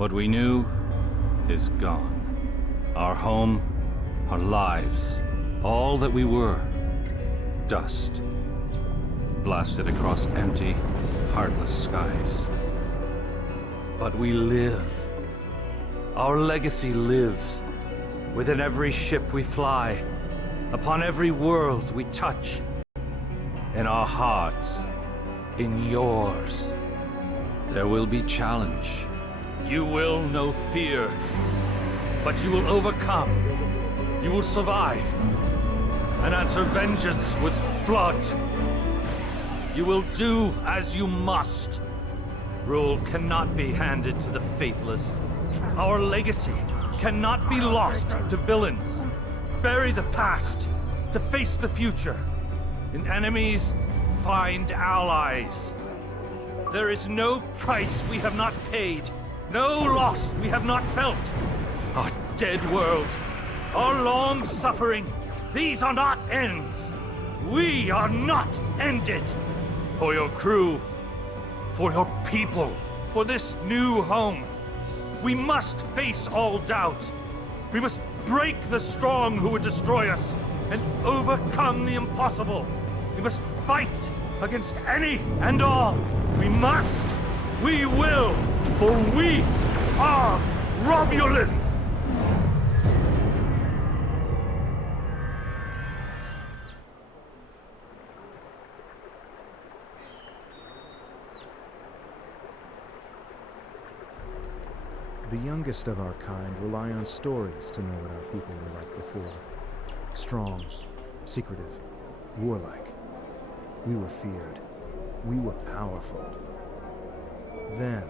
What we knew is gone. Our home, our lives, all that we were, dust. Blasted across empty, heartless skies. But we live. Our legacy lives within every ship we fly, upon every world we touch, in our hearts, in yours. There will be challenge. You will know fear, but you will overcome. You will survive and answer vengeance with blood. You will do as you must. Rule cannot be handed to the faithless. Our legacy cannot be lost to villains. Bury the past to face the future. In enemies, find allies. There is no price we have not paid, no loss we have not felt. Our dead world, our long suffering, these are not ends. We are not ended. For your crew, for your people, for this new home, we must face all doubt. We must break the strong who would destroy us and overcome the impossible. We must fight against any and all. We must, we will, for we are Romulan! The youngest of our kind rely on stories to know what our people were like before. Strong, secretive, warlike. We were feared. We were powerful. Then,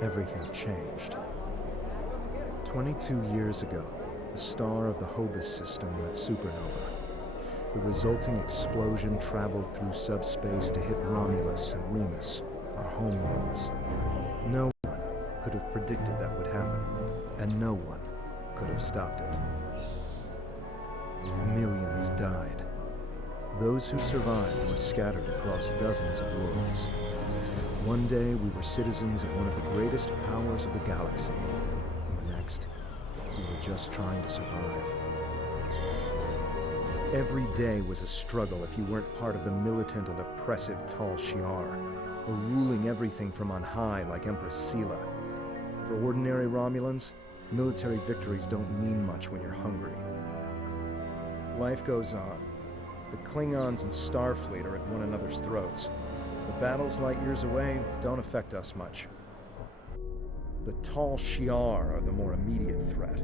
everything changed. 22 years ago, the star of the Hobus system went supernova. The resulting explosion traveled through subspace to hit Romulus and Remus, our homeworlds. No one could have predicted that would happen, and no one could have stopped it. Millions died. Those who survived were scattered across dozens of worlds. One day we were citizens of one of the greatest powers of the galaxy, and the next, we were just trying to survive. Every day was a struggle if you weren't part of the militant and oppressive Tal Shiar, or ruling everything from on high like Empress Sela. For ordinary Romulans, military victories don't mean much when you're hungry. Life goes on. The Klingons and Starfleet are at one another's throats. The battles light years away don't affect us much. The Tal Shiar are the more immediate threat.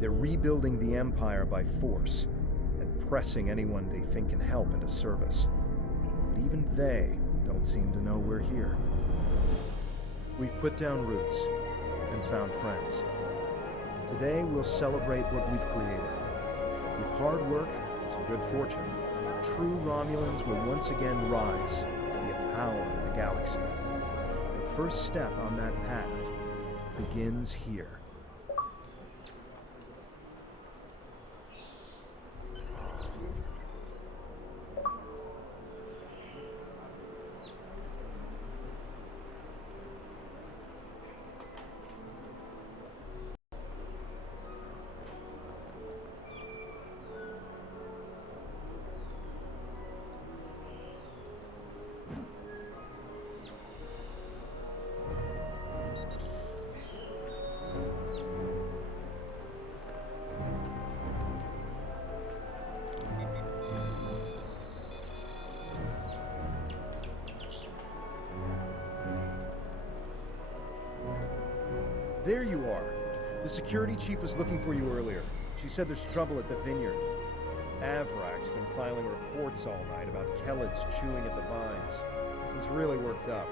They're rebuilding the Empire by force, and pressing anyone they think can help into service. But even they don't seem to know we're here. We've put down roots and found friends. Today we'll celebrate what we've created. With hard work and some good fortune, true Romulans will once again rise to be a power in the galaxy. The first step on that path begins here. There you are. The security chief was looking for you earlier. She said there's trouble at the vineyard. Avrak's been filing reports all night about Kellids chewing at the vines. He's really worked up.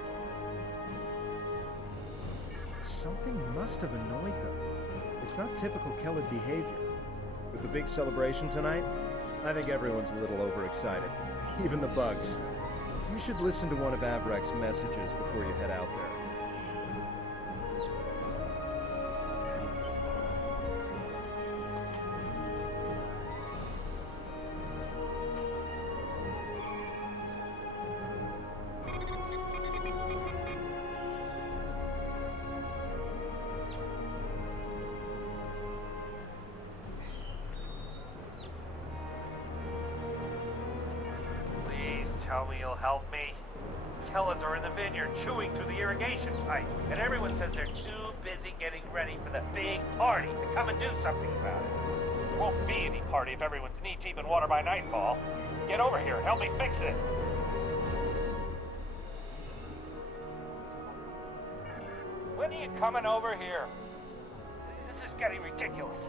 Something must have annoyed them. It's not typical Kellid behavior. With the big celebration tonight, I think everyone's a little overexcited. Even the bugs. You should listen to one of Avrak's messages before you head out there. tell me you'll help me? Kellids are in the vineyard chewing through the irrigation pipes, and everyone says they're too busy getting ready for the big party to come and do something about it. There won't be any party if everyone's knee-deep in water by nightfall. Get over here and help me fix this. When are you coming over here? This is getting ridiculous.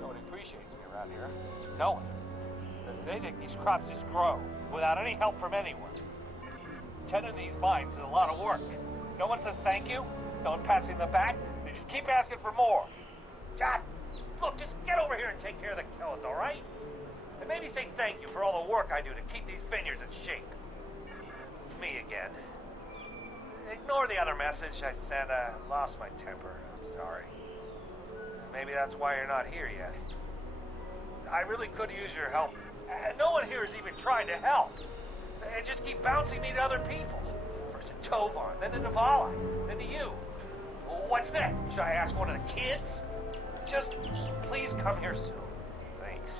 Nobody appreciates me around here. No one. They think these crops just grow without any help from anyone. Tending these vines is a lot of work. No one says thank you. No one pats me in the back. They just keep asking for more. Dad, look, just get over here and take care of the Kellids, all right? And maybe say thank you for all the work I do to keep these vineyards in shape. It's me again. Ignore the other message I sent. Lost my temper. I'm sorry. Maybe that's why you're not here yet. I really could use your help. No one here has even tried to help. And just keep bouncing me to other people. First to Tovar, then to Navala, then to you. Well, what's next? Should I ask one of the kids? Just please come here soon. Thanks.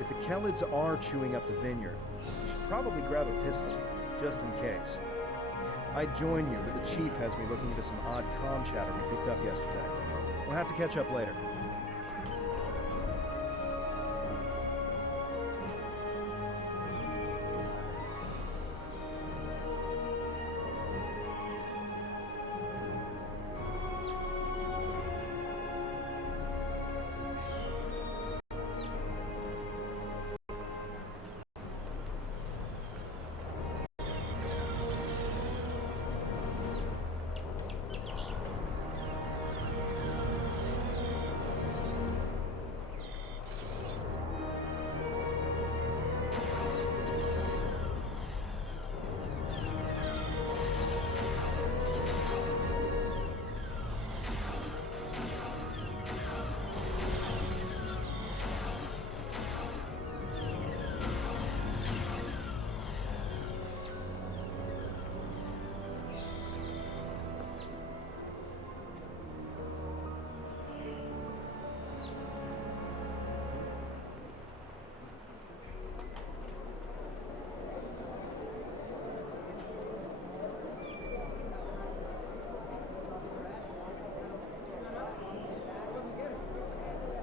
If the Kellids are chewing up the vineyard, you should probably grab a pistol, just in case. I'd join you, but the chief has me looking into some odd comm chatter we picked up yesterday. We'll have to catch up later.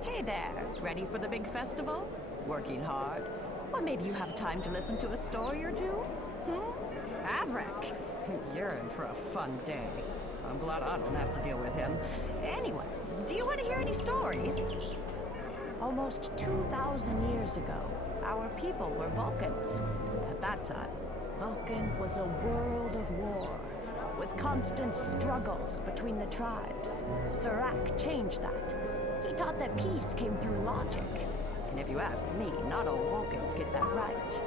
Hey there, ready for the big festival? Working hard? Or maybe you have time to listen to a story or two? Averick, you're in for a fun day. I'm glad I don't have to deal with him. Anyway, do you want to hear any stories? Almost 2,000 years ago, our people were Vulcans. At that time, Vulcan was a world of war, with constant struggles between the tribes. Serac changed that. He taught that peace came through logic. And if you ask me, not all Vulcans get that right.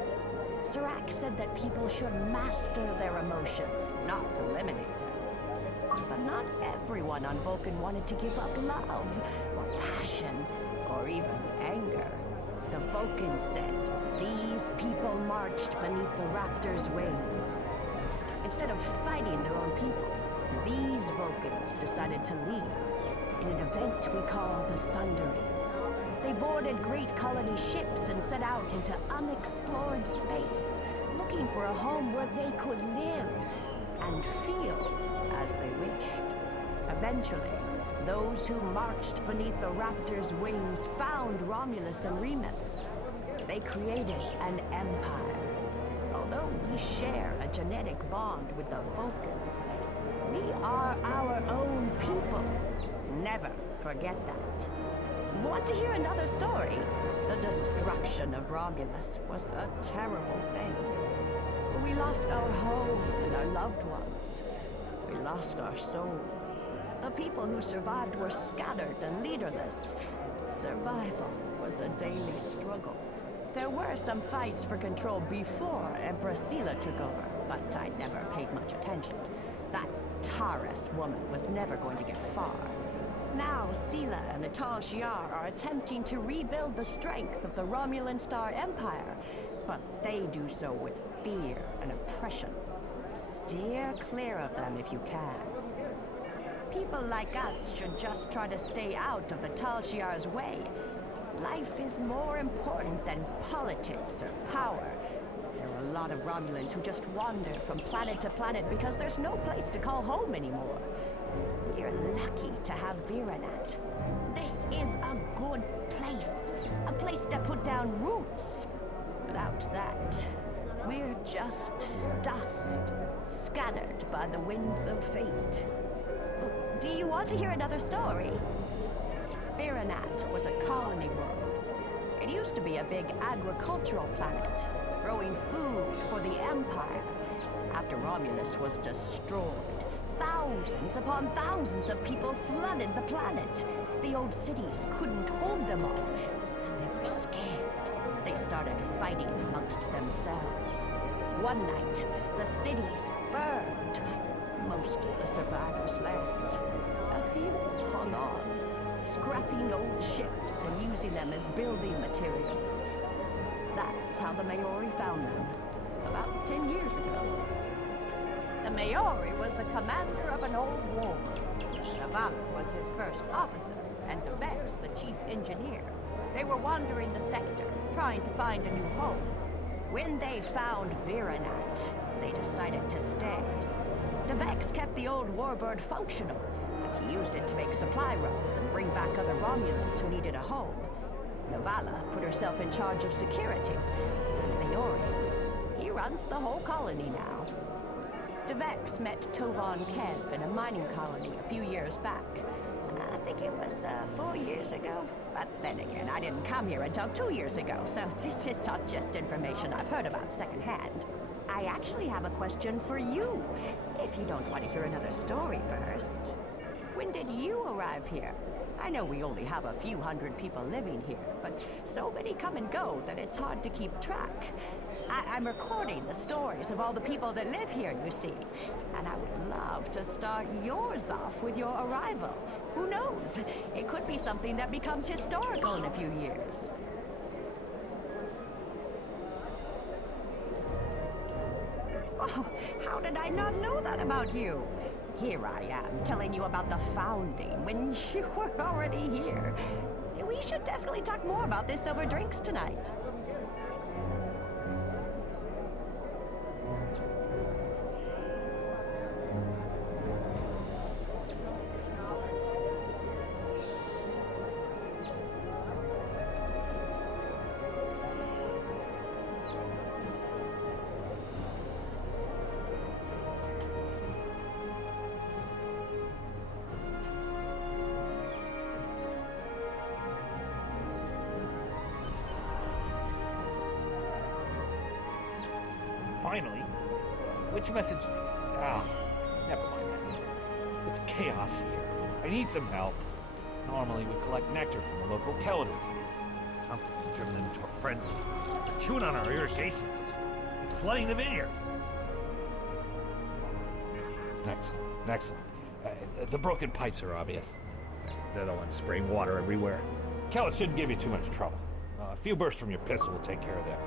Serac said that people should master their emotions, not eliminate them. But not everyone on Vulcan wanted to give up love, or passion, or even anger. The Vulcans said these people marched beneath the Raptor's wings. Instead of fighting their own people, these Vulcans decided to leave in an event we call the Sundering. They boarded great colony ships and set out into unexplored space, looking for a home where they could live and feel as they wished. Eventually, those who marched beneath the Raptor's wings found Romulus and Remus. They created an empire. Although we share a genetic bond with the Vulcans, we are our own people. Never forget that. Want to hear another story? The destruction of Romulus was a terrible thing. We lost our home and our loved ones. We lost our soul. The people who survived were scattered and leaderless. Survival was a daily struggle. There were some fights for control before Empress Sela took over, but I never paid much attention. That Taurus woman was never going to get far. Now, Sela and the Tal Shiar are attempting to rebuild the strength of the Romulan Star Empire, but they do so with fear and oppression. Steer clear of them if you can. People like us should just try to stay out of the Tal Shiar's way. Life is more important than politics or power. There are a lot of Romulans who just wander from planet to planet because there's no place to call home anymore. We're lucky to have Viranat. This is a good place. A place to put down roots. Without that, we're just dust, scattered by the winds of fate. Do you want to hear another story? Viranat was a colony world. It used to be a big agricultural planet, growing food for the Empire. After Romulus was destroyed, thousands upon thousands of people flooded the planet. The old cities couldn't hold them all, and they were scared. They started fighting amongst themselves. One night, the cities burned. Most of the survivors left. A few hung on, scrapping old ships and using them as building materials. That's how the Maori found them, about 10 years ago. The Maori was the commander of an old war. Navala was his first officer, and Devex the chief engineer. They were wandering the sector, trying to find a new home. When they found Viranat, they decided to stay. Devex kept the old warbird functional, and he used it to make supply runs and bring back other Romulans who needed a home. Navala put herself in charge of security, and Maori, he runs the whole colony now. Devex met Tovan Kev in a mining colony a few years back. I think it was 4 years ago. But then again, I didn't come here until 2 years ago, so this is not just information I've heard about secondhand. I actually have a question for you, if you don't want to hear another story first. When did you arrive here? I know we only have a few hundred people living here, but so many come and go that it's hard to keep track. I'm recording the stories of all the people that live here, you see, and I would love to start yours off with your arrival. Who knows? It could be something that becomes historical in a few years. Oh, how did I not know that about you? Here I am, telling you about the founding when you were already here. We should definitely talk more about this over drinks tonight. Finally? Which message? Never mind that. It's chaos here. I need some help. Normally we collect nectar from the local Keladon cities. Something's driven them into a frenzy. They're chewing on our irrigation system and flooding the vineyard. Excellent. The broken pipes are obvious. They're the ones spraying water everywhere. Keladon shouldn't give you too much trouble. A few bursts from your pistol will take care of them.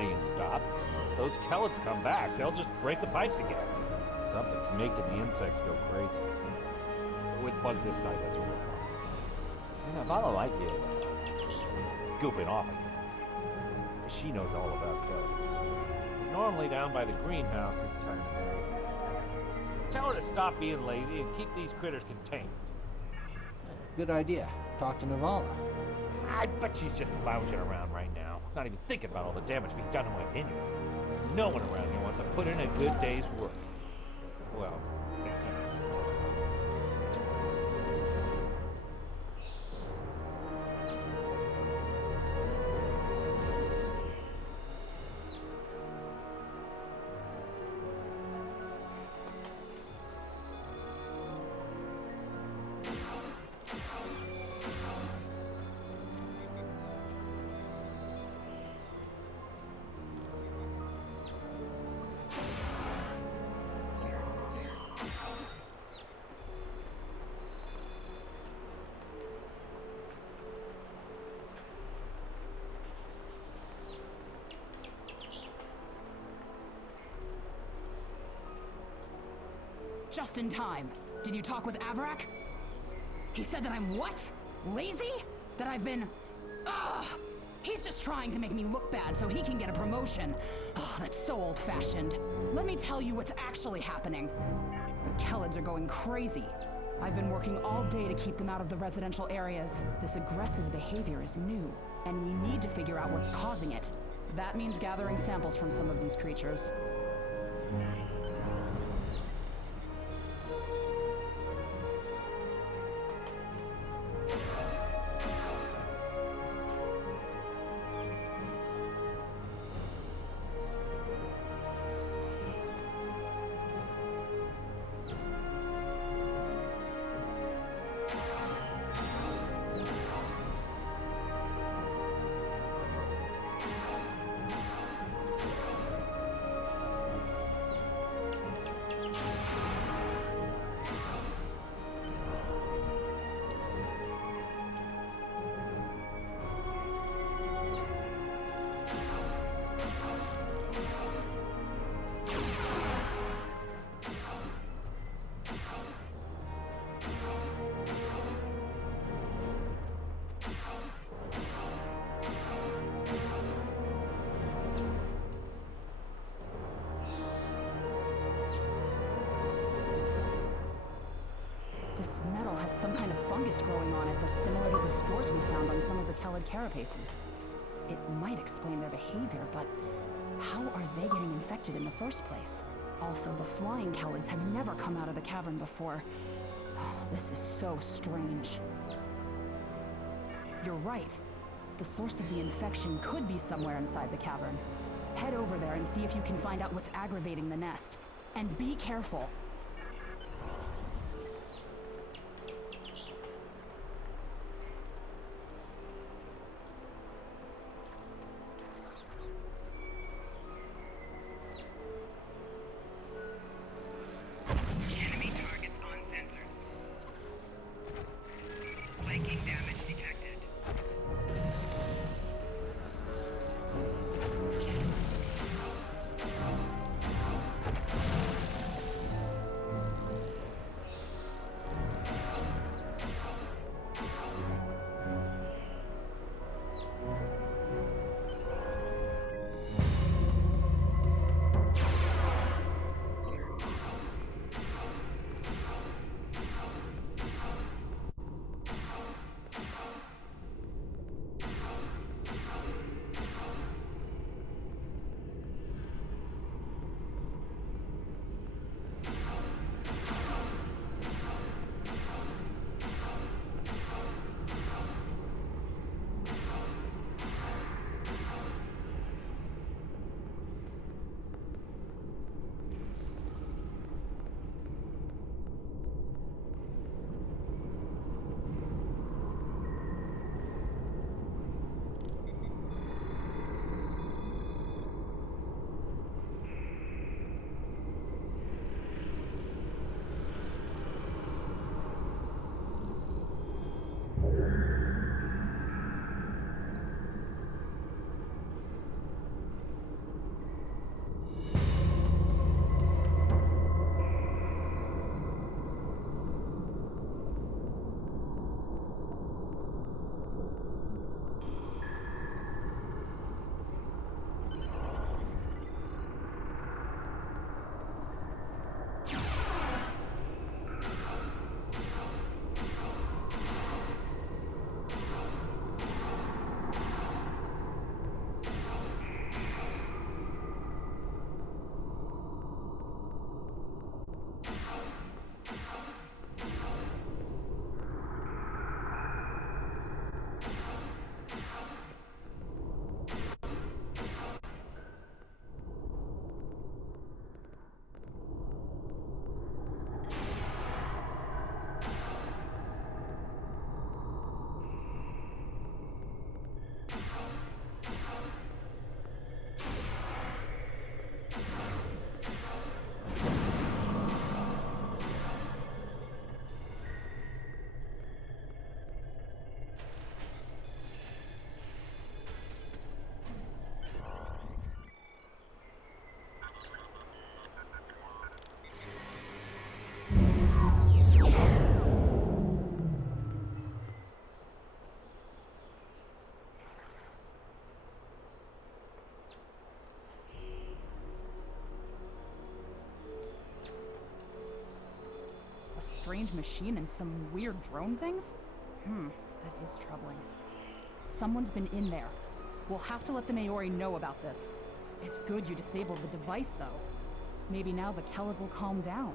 ain't stopped. If those Kelets come back, they'll just break the pipes again. Something's making the insects go crazy. With bugs this side, that's a real problem. And Navala might be goofing off again. She knows all about Kelets. She's normally down by the greenhouse this time of day. Tell her to stop being lazy and keep these critters contained. Good idea. Talk to Navala. I bet she's just lounging around right now, not even thinking about all the damage being done to my vineyard. No one around here wants to put in a good day's work. Well, except... Just in time. Did you talk with Avrak? He said that I'm what? Lazy? That I've been... Ugh! He's just trying to make me look bad so he can get a promotion. Oh, that's so old-fashioned. Let me tell you what's actually happening. The Keleds are going crazy. I've been working all day to keep them out of the residential areas. This aggressive behavior is new, and we need to figure out what's causing it. That means gathering samples from some of these creatures. This metal has some kind of fungus growing on it that's similar to the spores we found on some of the Keled carapaces. It might explain their behavior, but how are they getting infected in the first place? Also, the flying Keleds have never come out of the cavern before. This is so strange. You're right. The source of the infection could be somewhere inside the cavern. Head over there and see if you can find out what's aggravating the nest. And be careful. Enemy targets on sensors. Flanking damage detected. A strange machine and some weird drone things? That is troubling. Someone's been in there. We'll have to let the Maori know about this. It's good you disabled the device, though. Maybe now the Kellids will calm down.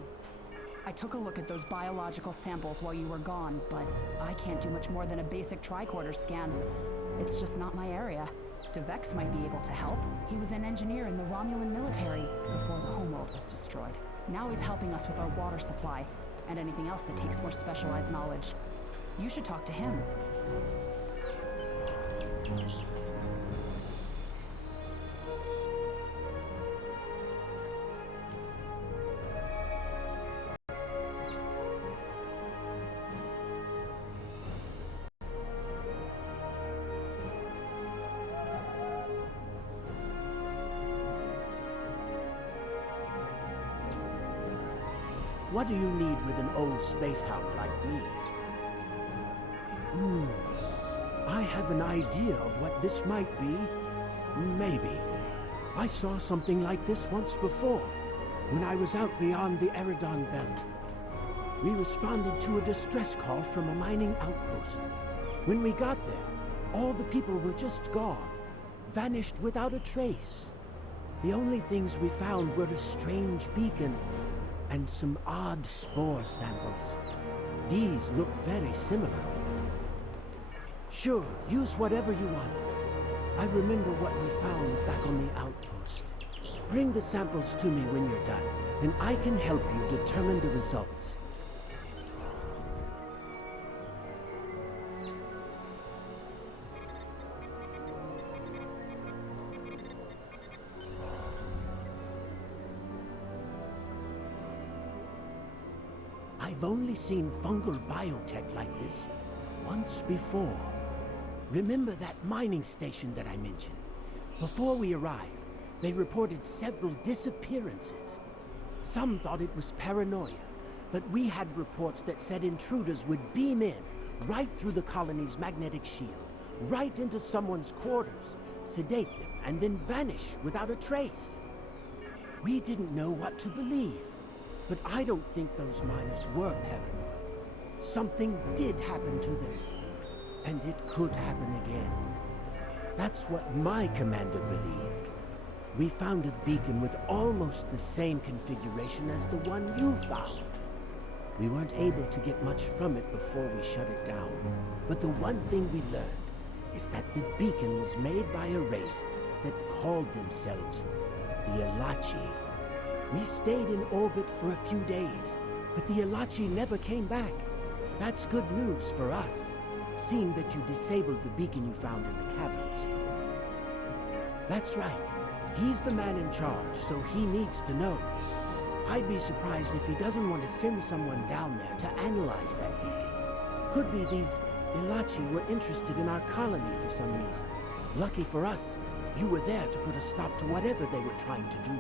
I took a look at those biological samples while you were gone, but I can't do much more than a basic tricorder scan. It's just not my area. DeVex might be able to help. He was an engineer in the Romulan military before the homeworld was destroyed. Now he's helping us with our water supply, and anything else that takes more specialized knowledge. You should talk to him. What do you need with an old space hound like me? I have an idea of what this might be. Maybe. I saw something like this once before, when I was out beyond the Eridon Belt. We responded to a distress call from a mining outpost. When we got there, all the people were just gone, vanished without a trace. The only things we found were a strange beacon and some odd spore samples. These look very similar. Sure, use whatever you want. I remember what we found back on the outpost. Bring the samples to me when you're done, and I can help you determine the results. I've only seen fungal biotech like this once before. Remember that mining station that I mentioned? Before we arrived, they reported several disappearances. Some thought it was paranoia, but we had reports that said intruders would beam in right through the colony's magnetic shield, right into someone's quarters, sedate them, and then vanish without a trace. We didn't know what to believe. But I don't think those miners were paranoid. Something did happen to them. And it could happen again. That's what my commander believed. We found a beacon with almost the same configuration as the one you found. We weren't able to get much from it before we shut it down. But the one thing we learned is that the beacon was made by a race that called themselves the Elachi. We stayed in orbit for a few days, but the Elachi never came back. That's good news for us, seeing that you disabled the beacon you found in the caverns. That's right. He's the man in charge, so he needs to know. I'd be surprised if he doesn't want to send someone down there to analyze that beacon. Could be these Elachi were interested in our colony for some reason. Lucky for us, you were there to put a stop to whatever they were trying to do.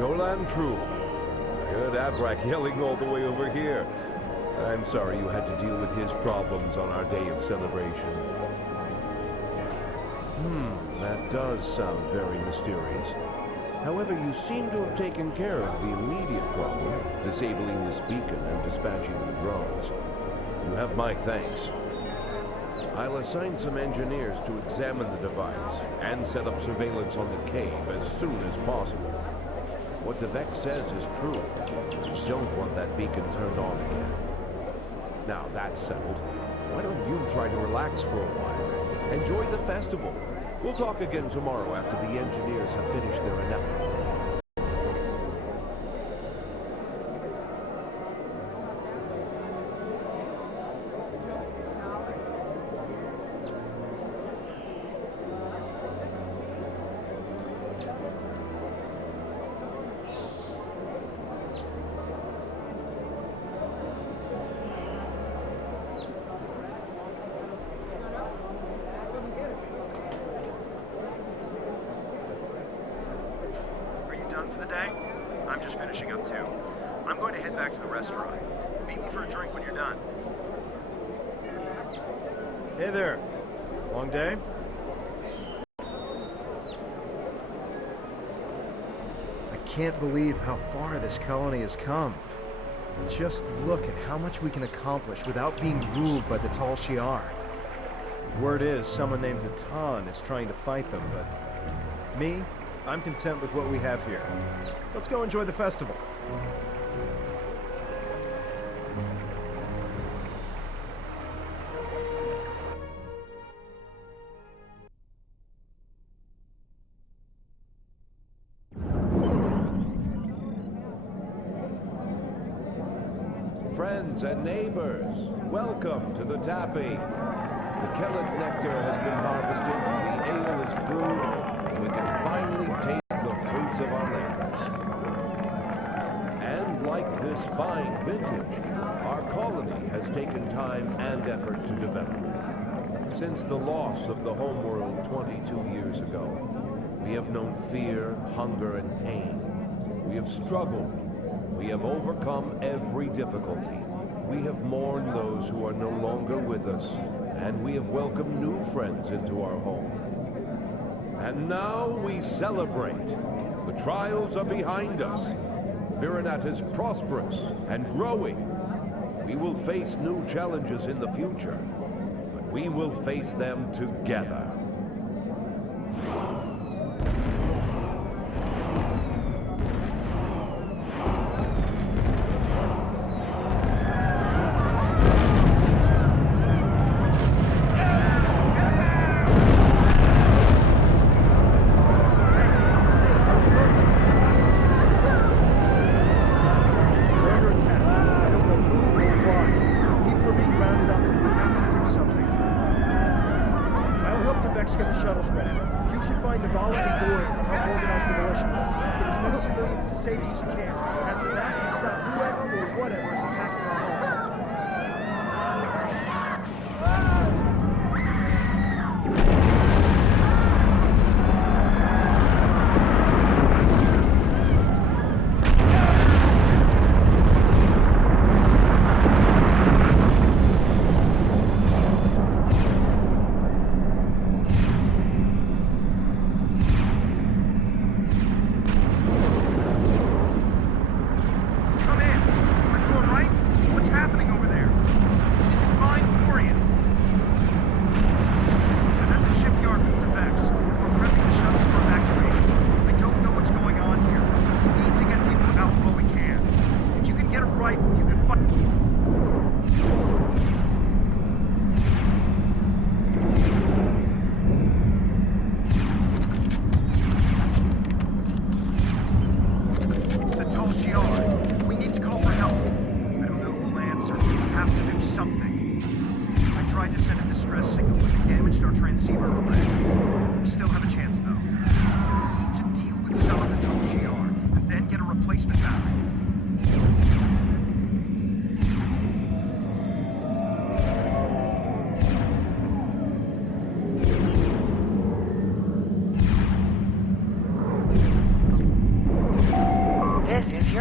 Jolan True. I heard Avrak yelling all the way over here. I'm sorry you had to deal with his problems on our day of celebration. That does sound very mysterious. However, you seem to have taken care of the immediate problem, disabling this beacon and dispatching the drones. You have my thanks. I'll assign some engineers to examine the device and set up surveillance on the cave as soon as possible. If what Devek says is true, we don't want that beacon turned on again. Now that's settled, why don't you try to relax for a while? Enjoy the festival. We'll talk again tomorrow after the engineers have finished their analysis. Done for the day? I'm just finishing up too. I'm going to head back to the restaurant. Meet me for a drink when you're done. Hey there. Long day? I can't believe how far this colony has come. Just look at how much we can accomplish without being ruled by the Tal Shiar. Word is someone named Hatan is trying to fight them, but me? I'm content with what we have here. Let's go enjoy the festival. Friends and neighbors, welcome to the tapping. The Kellet nectar has been harvested, the ale is brewed, we can finally taste the fruits of our labors. And like this fine vintage, our colony has taken time and effort to develop. Since the loss of the homeworld 22 years ago, we have known fear, hunger, and pain. We have struggled. We have overcome every difficulty. We have mourned those who are no longer with us, and we have welcomed new friends into our home. And now we celebrate. The trials are behind us. Virinat is prosperous and growing. We will face new challenges in the future, but we will face them together. Get the shuttles ready. You should find Navala and Boyd to help organize the militia. Get as many civilians to safety as you can. After that, you stop whoever or whatever is attacking our home.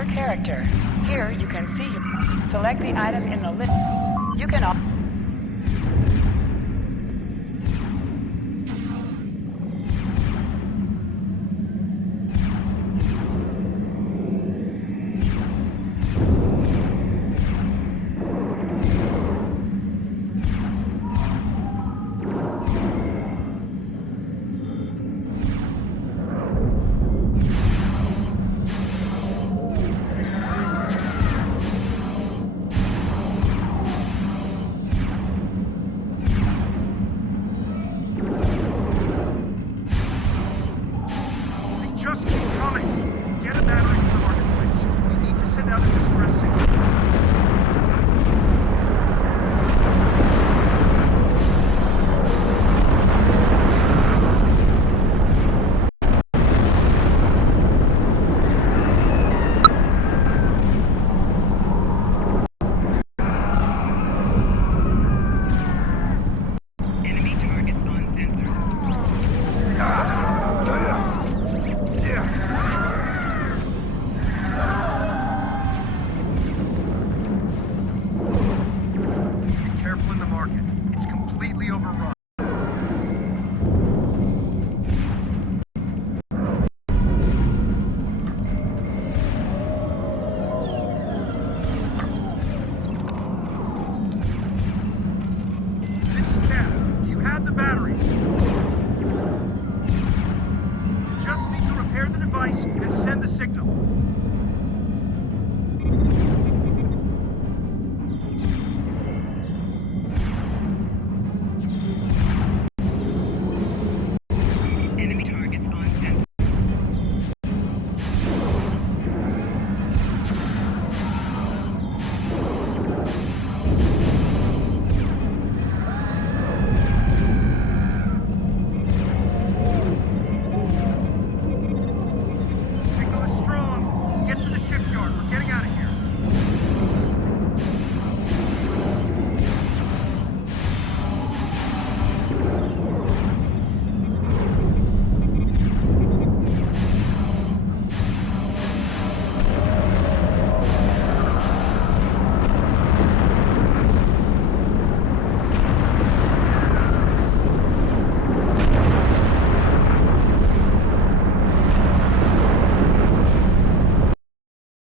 your character. Here you can see select the item in the list. You can